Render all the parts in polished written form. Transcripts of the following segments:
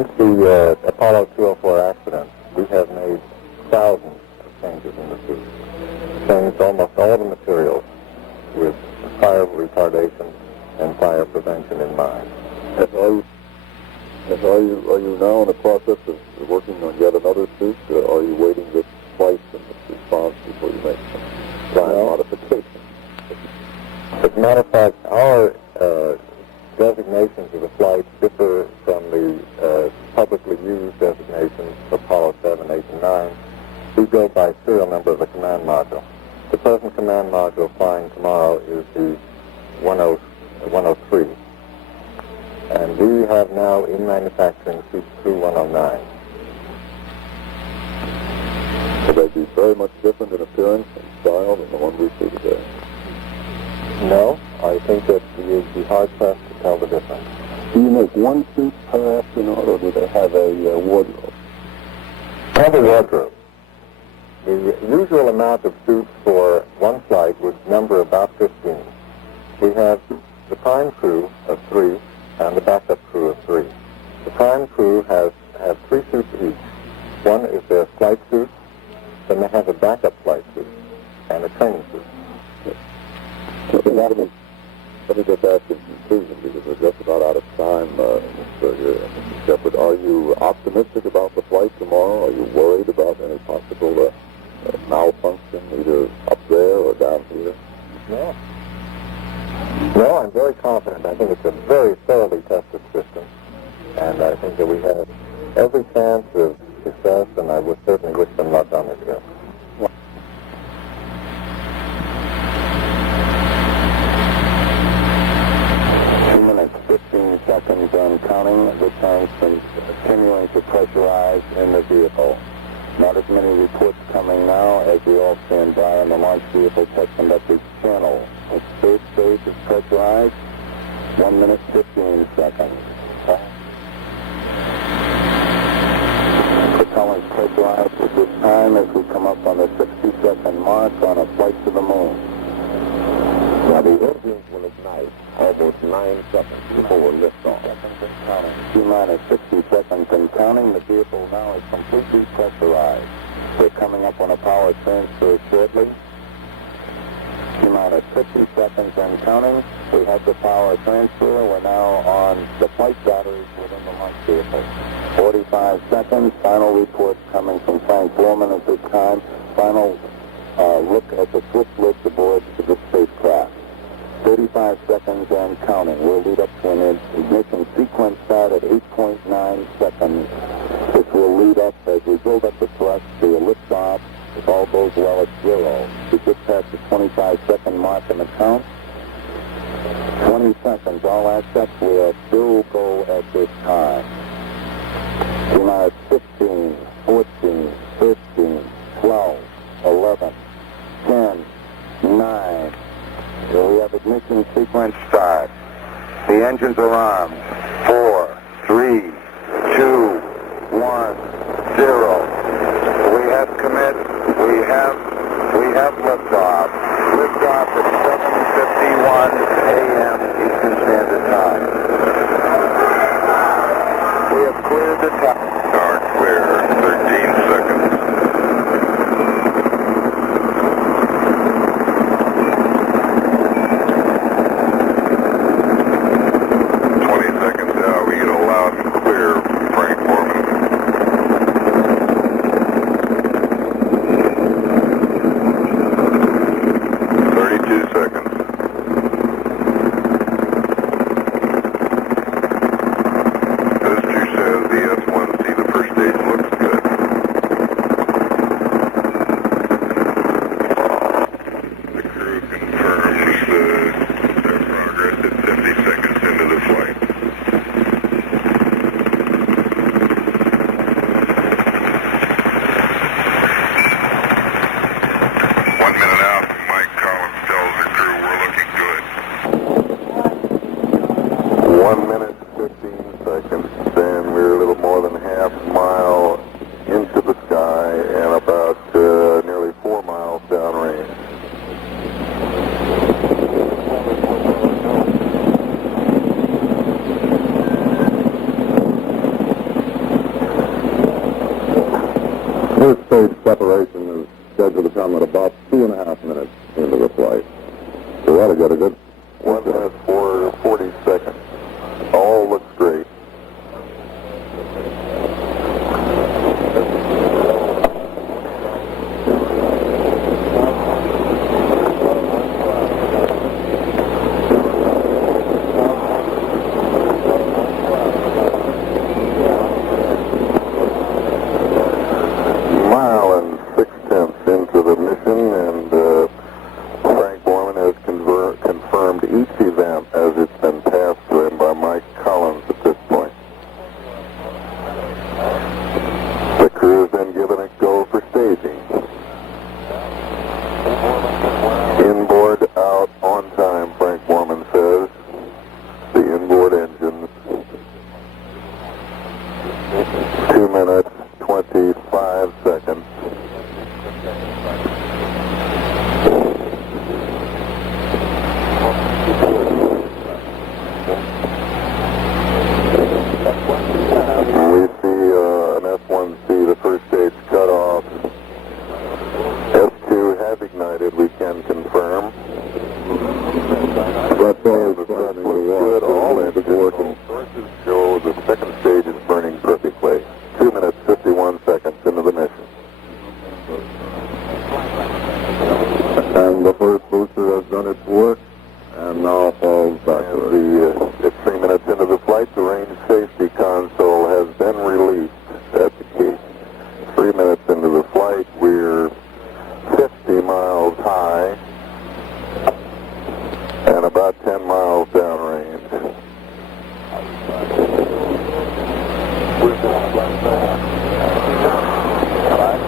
Since the Apollo 204 accident, we have made thousands of changes in the suit. Changed almost all the materials with fire retardation and fire prevention in mind. Are you now in the process of working on yet another suit? Are you waiting this flight and this response before you make some design modifications? As a matter of fact, our designations of the flights differ from the publicly used designations for Apollo 7, 8, and 9. We go by serial number of the command module. The present command module flying tomorrow is the 103. And we have now in manufacturing suit crew 109. Will they be very much different in appearance and style than the one we see today? No, I think that you would be hard-pressed to tell the difference. Do you make one suit per astronaut, or do they have a wardrobe? Have a wardrobe. The usual amount of suits for one flight would number about 15. We have the prime crew of 3 and the backup crew of 3. The prime crew have 3 suits each. One is their flight suit, then they have a backup flight suit, and a training suit. Let me get back to conclusion, because we're just about out of time, Mr. Shepard. Are you optimistic about the flight tomorrow? Are you worried about any possible malfunction, either up there or down here? No. No, I'm very confident. I think it's a very thoroughly tested system, and I think that we have every chance of success, and I would certainly wish them luck on this trip. 15 seconds and counting. The tanks continuing to pressurize in the vehicle. Not as many reports coming now as we all stand by on the launch vehicle test conductor's channel. The third stage is pressurized. 1 minute, 15 seconds. Propellants pressurized at this time as we come up on the 60-second mark on a flight to the moon. Now the engines will ignite almost 9 seconds before liftoff. T-minus 60 seconds and counting. The vehicle now is completely pressurized. We're coming up on a power transfer shortly. T-minus 50 seconds and counting. We have the power transfer. We're now on the flight batteries within the launch vehicle. 45 seconds. Final report coming from Frank Borman at this time. Final look at the swift lift aboard the spacecraft. 35 seconds and counting. We'll lead up to an ignition sequence start at 8.9 seconds, which will lead up as we build up the thrust to a liftoff. If all goes well, it's 0. We just passed the 25-second mark in the count. 20 seconds. All assets will still go at this time. T-minus 15, 14, 15, 12, 11, 10, 9. Here we have ignition sequence start. The engines are armed. 4, 3, 2, 1, 0. We have commit. We have liftoff. Liftoff at 7:51 a.m. Eastern Standard Time. We have cleared the top. Start clear. 13 seconds. The S1C, the first first stage separation is scheduled to come at about 2.5 minutes into the flight. So we ought to get a good 1 minute for 40 seconds. All looks great. Mile and 6/10 into the mission, and Frank Borman has confirmed each event as it's been passed to him by Mike Collins at this point. The crew has been given a go for staging. Inboard out on time, Frank Borman says. The inboard engines. 2 minutes, 25 seconds. We see an F1C, the first stage cut off. S2 has ignited, we can confirm. That's all The first looks good, all engines working. Sources show the second stage is burning perfectly. 2 minutes, 51 seconds into the mission. And the first booster has done its work and now falls backward. It's 3 minutes into the flight. The range safety console has been released at the gate. 3 minutes into the flight, we're 50 miles high and about 10 miles downrange.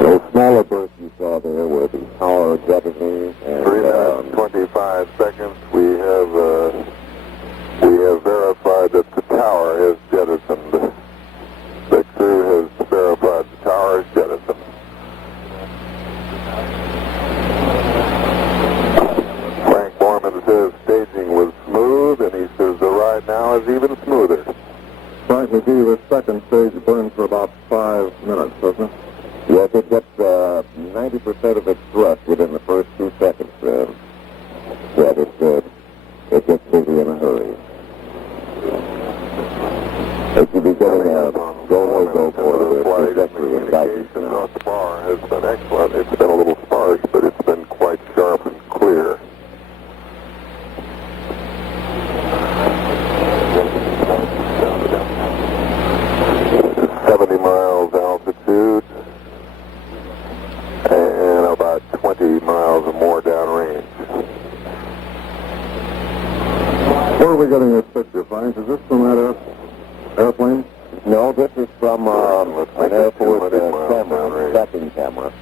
Those smaller bursts you saw there were the power jettisoning and 3 minutes, 25 seconds. We have verified that the tower is jettisoned. The crew has verified the tower is jettisoned. Frank Borman says staging was smooth, and he says the ride now is even smoother. Frank McGee, the second stage burned for about 5 minutes, doesn't it? Yes, it gets 90% of its thrust within the first 2 seconds. Yeah, it gets busy in a hurry. It should be getting a go for the trajectory and guidance Communication now. on the bar has been excellent. It's been a little sparse, but it's been quite sharp and clear. Miles altitude and about 20 miles or more downrange. Where are we getting this picture, Frank? Is this from that airplane? No, this is from an Air Force camera, tracking camera.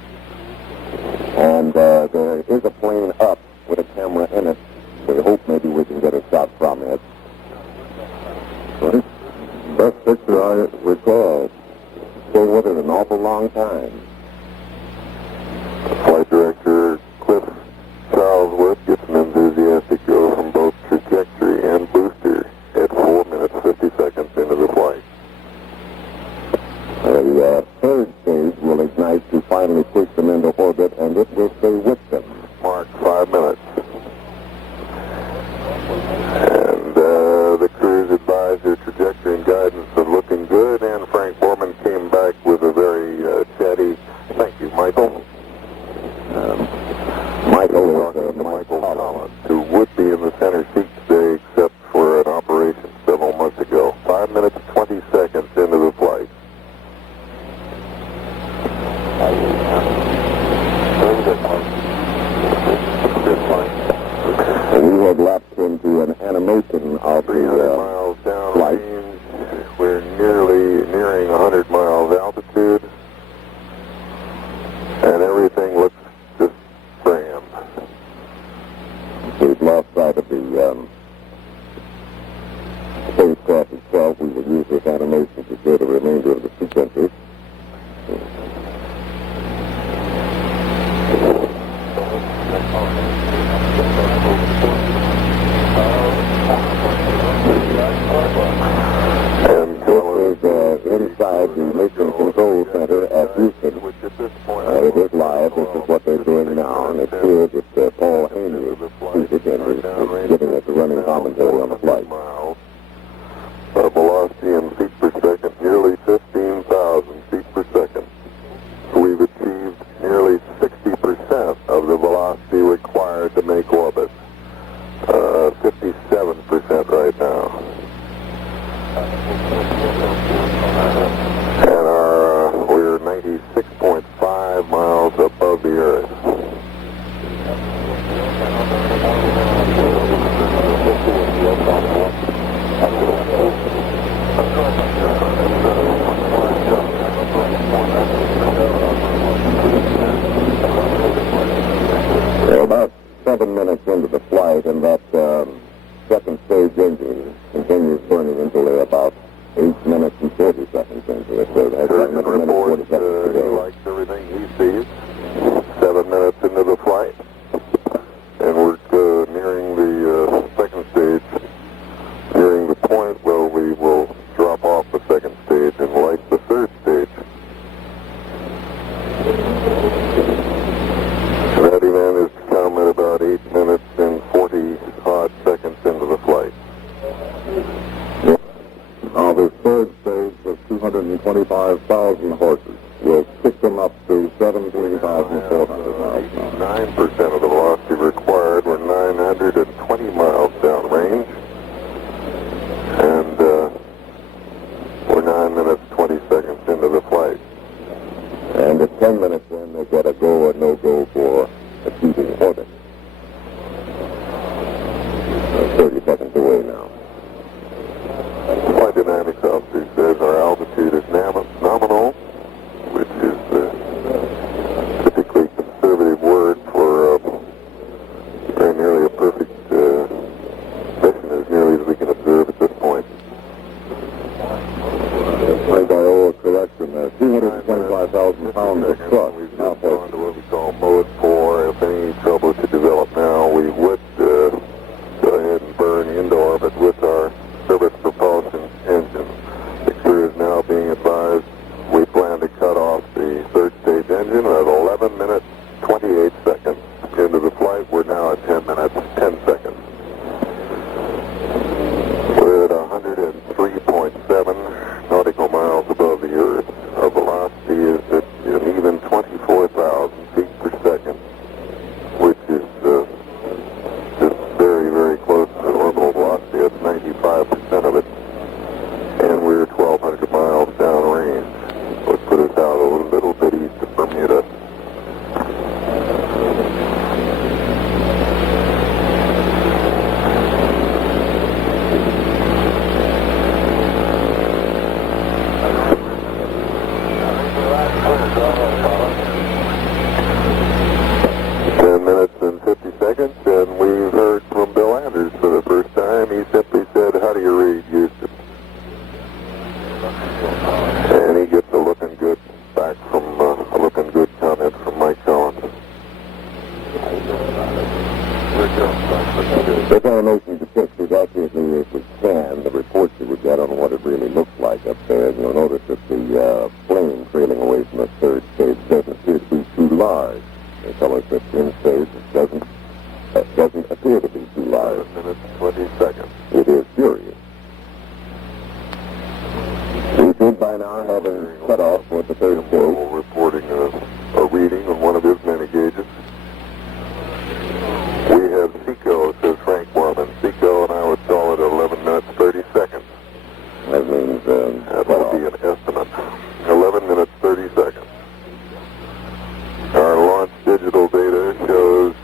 And there is a plane up with a camera in it. We hope maybe we can get a shot from it. Right. Best picture I recall. So with it an awful long time. Flight Director Cliff Charlesworth gets an enthusiastic go from both trajectory and booster at 4 minutes, 50 seconds into the flight. The third stage will ignite to finally push them into orbit, and it will stay with them. Mark 5 minutes. And the crew's advised their trajectory and guidance are looking good, and Frank Borman came back with a very chatty, thank you, Michael. Michael Collins, who would be in the center seat today except for an operation several months ago. 5 minutes, 20 seconds into the flight. We have lapped into an animation of 300 miles down flight. range. We're nearing 100 miles altitude, and everything looks just grand. We've lost sight of the spacecraft itself. We will use this animation to show the remainder of the sequences. And This is inside the Mission Control Center at Houston. which at this point 125,000 horses. We'll kick them up to 17,400 miles an hour. 9% of the velocity required. We're 920 miles downrange. And we're 9 minutes, 20 seconds into the flight. And at 10 minutes in, they get a go or no-go for achieving orbit. 30 seconds away now. Flight dynamics officer says our altitude is nominal, which is the typically conservative word for very nearly a perfect mission, as nearly as we can observe at this point. By old correction, 225,000 pounds of thrust. We've now gone to what we call mode 4. If any trouble should develop now, we would go ahead and burn into orbit with our service propulsion engine. The crew is now being advised we plan to cut off the third stage engine at 11 minutes, 28 seconds into the flight. We're now at 10 minutes, 10 seconds. We're at 103.7 nautical miles above the Earth. Our velocity is at an even 24,000 feet per second, which is just very, very close to orbital velocity. That's 95% of it. And we're 1,200 miles downrange, which put us out a little bit east of Bermuda. And we've heard from Bill Anders for the first time. He simply said, "How do you read Houston?" And he gets a looking good back from a looking good comment from Mike Collins. The combination detectors accurately as we can the reports that we get on what it really looks like up there. And you'll notice that the plane trailing away from the third stage doesn't appear to be too large. They tell us that in space it doesn't appear to be too large. 5 minutes, 20 seconds. It is furious. We should by now have a cutoff for the third stage. Reporting a reading on one of his many gauges. We have Seco, says Frank Warman. Seco and I would call it 11 minutes, 30 seconds. That means that would be an estimate. 11 minutes, 30 seconds. Our launch digital data shows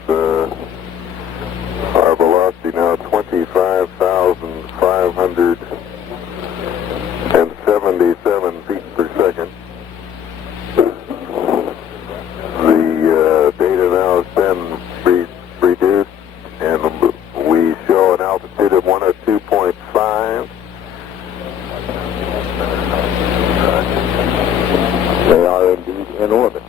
our velocity now 25,577 feet per second. The data now has been reduced, and we show an altitude of 102.5. They are indeed in orbit.